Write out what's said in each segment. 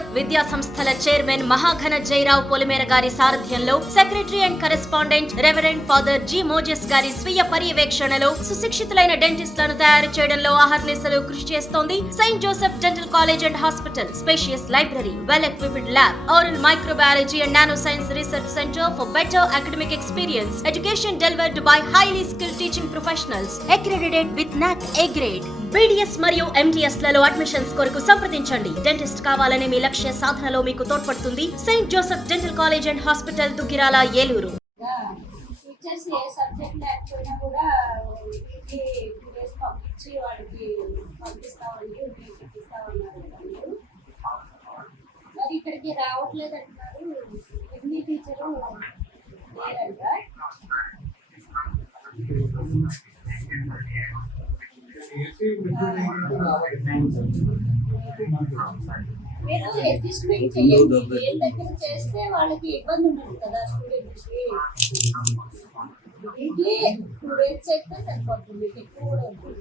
Joseph విద్యా సంస్థల chairman మహాఘన Jayarao పొలిమేర గారి సారథ్యంలో secretary and correspondent reverend father G Moses గారి స్వీయ పర్యవేక్షణలో సుశిక్షితులైన డెంటిస్టులను తయారు చేయడంలో అహర్నిశలు కృషి చేస్తోంది Saint Joseph dental college and hospital. Spacious library, well equipped lab, oral microbiology and nanoscience research center for better academic experience. Education delivered by highly skilled teaching professionals, accredited with NAC A grade. BDS మరియు MDS లలో admissions కొరకు సంప్రదించండి. Dentist కావాలనే మీ లక్ష్య సాధనలో మీకు తోడ్పడుతుంది Saint Joseph dental college and hospital, Duggirala, Eluru. Teachers A subject లేకపోయినా కూడా పంపించి వాడికి పంపిస్తామండి, పంపిస్తామన్నారు. మరి ఇక్కడికి రావట్లేదు అంటున్నారు. హిందీ టీచరు లేరంట. మీరు అడ్జస్ట్మెంట్ చేయండి. ఏం దగ్గర చేస్తే వాళ్ళకి ఇబ్బంది ఉండదు కదా స్టూడెంట్స్కి. వీక్లీ 2 days చేస్తే సరిపోతుంది, ఎక్కువ కూడా ఉంటుంది.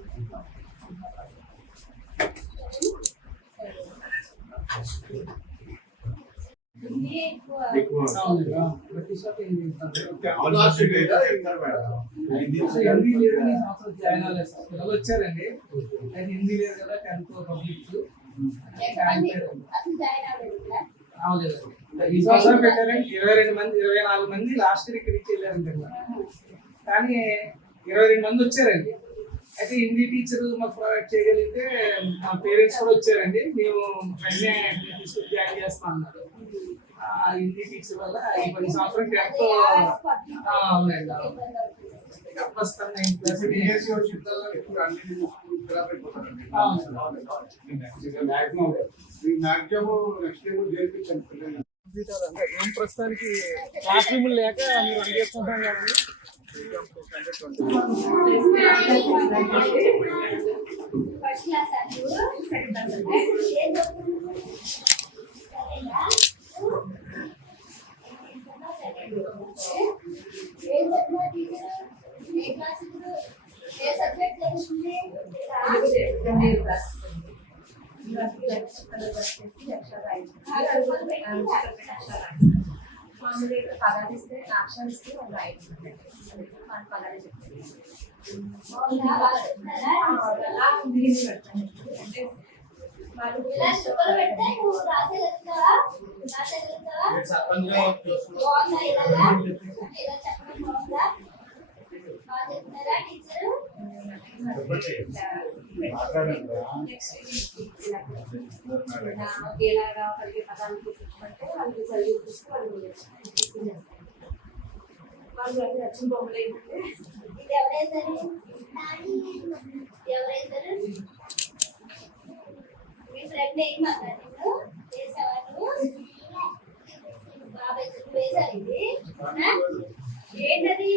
వచ్చారండి హిందీ లేదు కదా 10th పబ్లిక్ ఈ సంవత్సరం పెట్టారండి. 22 మంది 24 మంది లాస్ట్ ఇయర్ ఇక్కడికి వెళ్ళారండి. కానీ 22 మంది వచ్చారండి. అయితే హిందీ టీచర్ మాకు ప్రొవైడ్ చేయగలిగితే మా పేరెంట్స్ కూడా వచ్చారండి. మేము వెంటనే తీసుకుని జాయిన్ చేస్తాం అన్నారు. హిందీ టీచర్ వల్ల ఈ 10 సంవత్సరం 10th అవునండి. ప్రస్తుతానికి క్లాస్ రూమ్ లేక మీరు రన్ చేసుకుంటాం కదండి. పదాలిస్తే అక్షరిస్తే పదాలు చెప్తారు. ఎలాగా పలికే పదాలు కూర్చుంటే వాళ్ళకి చదివి చూసి వాళ్ళు అది నచ్చిన బొమ్మలు ఏంటంటే ఇది ఎవరైతారు మీ ఫ్రెండ్ ఏం మాట్లాడారు చేసేవాళ్ళు బాబాయ్ వేసారు. ఇది ఏంటది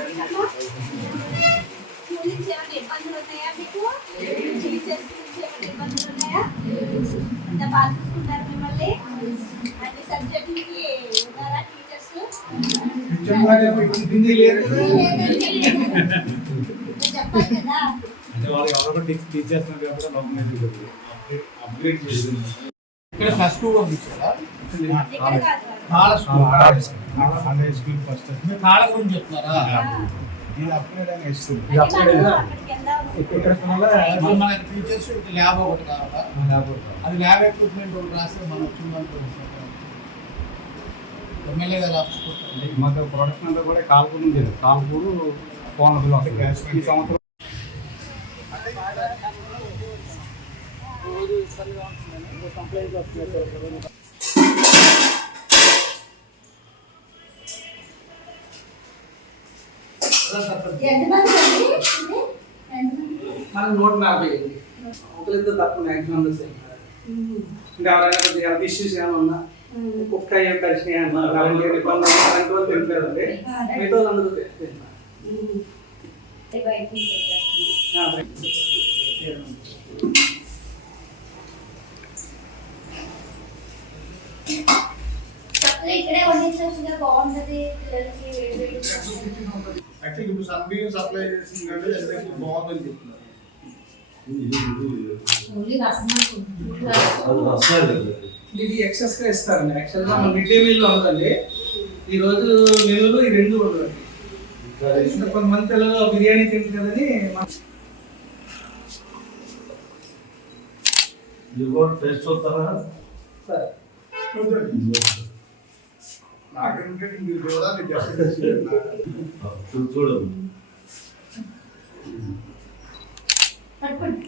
స్కూల్ నుంచి ఏమైనా ఇబ్బందులు ఉన్నాయా మీకు? టీచర్స్ నుంచి ఏమైనా ఇబ్బందులు ఉన్నాయా? అంత బాగా చూసుకుంటారు మిమ్మల్ని? అన్ని సబ్జెక్టులకి ఉన్నారా టీచర్స్? చెప్పాలి కదా. ఇక్కడ ప్లస్ 2 పంపించారా? ఇక్కడ కాదు. తాళ గురించి చెప్తున్నారా? అక్కడికి వెళ్దాము. ఇప్పుడు మన టీచర్స్ ల్యాబ్ ఒకటి కావాలా? అది ల్యాబ్ ఎక్విప్మెంట్ ఒకటి రాస్తే మనం వచ్చిందంటే ఎమ్మెల్యే గారు ఆఫీస్ మాకు ప్రొడక్షన్ అంతా కూడా కాల్పూర్ నుంచి కాల్పూరు కోనలో ఈ సంవత్సరం ఎంతమంది అండి? ఎంతమంది? మనకు 140 అయింది. ఒకరిద్దరు తక్కువ మ్యాక్సిమం అందరూ ఇంకా ఎవరైనా కొద్దిగా హెల్త్ ఇష్యూస్ ఏమైనా ఉన్నా కుక్క అయ్యే పరిచయం ఏమన్నా అలాంటి ఇబ్బంది అలాంటి వాళ్ళు తింటలేదండి. మిగతా వాళ్ళందరూ తింటున్నారు. బయట నుంచి ఇక్కడే వండించవచ్చుగా, బాగుంటది పిల్లలకి వేడి యాక్చువల్లీ ఇప్పుడు సన్బీమ్ సప్లై చేసింది కంటే ఎంత బాగుందని చెప్తున్నారు. ఇది ఎక్సెస్ గా ఇస్తారండి. యాక్చువల్ గా మన మిడ్ డే మీల్ లో ఉందండి. ఈ రోజు మెనూలో ఈ రెండు ఉండదండి. కొంతమంది పిల్లలు బిర్యానీ తింటుందని టేస్ట్ చూస్తారా? సరే నాకంటే మీరు చూడాలి చూడము. పట్టుకోండి.